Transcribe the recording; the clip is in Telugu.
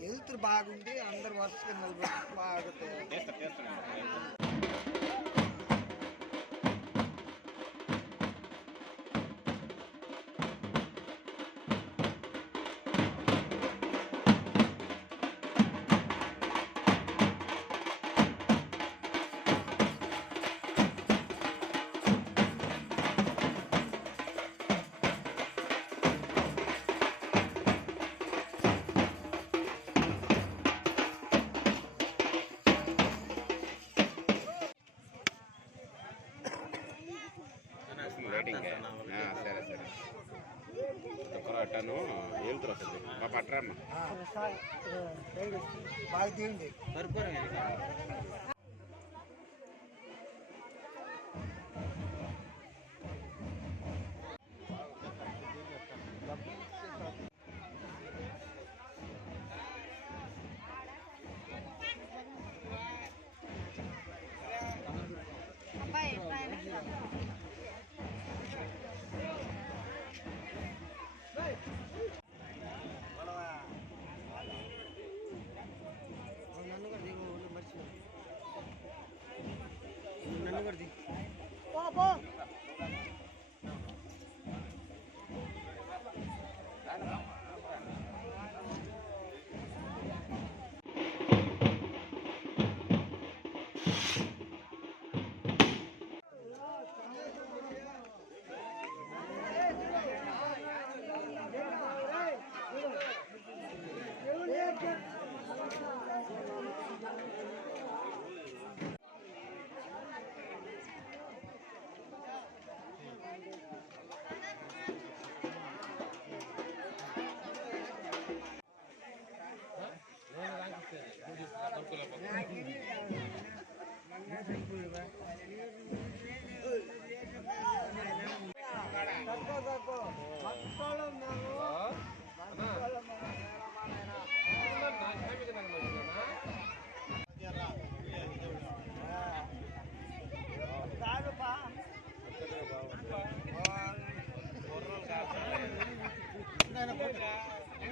హెల్త్ బాగుంది అందరు వర్షం బాగుంటుంది బాగుంటాయి రేటింగ్ సరే సరే. పరాటాను వెళ్తురు వస్తుంది మా పట్టరమ్మ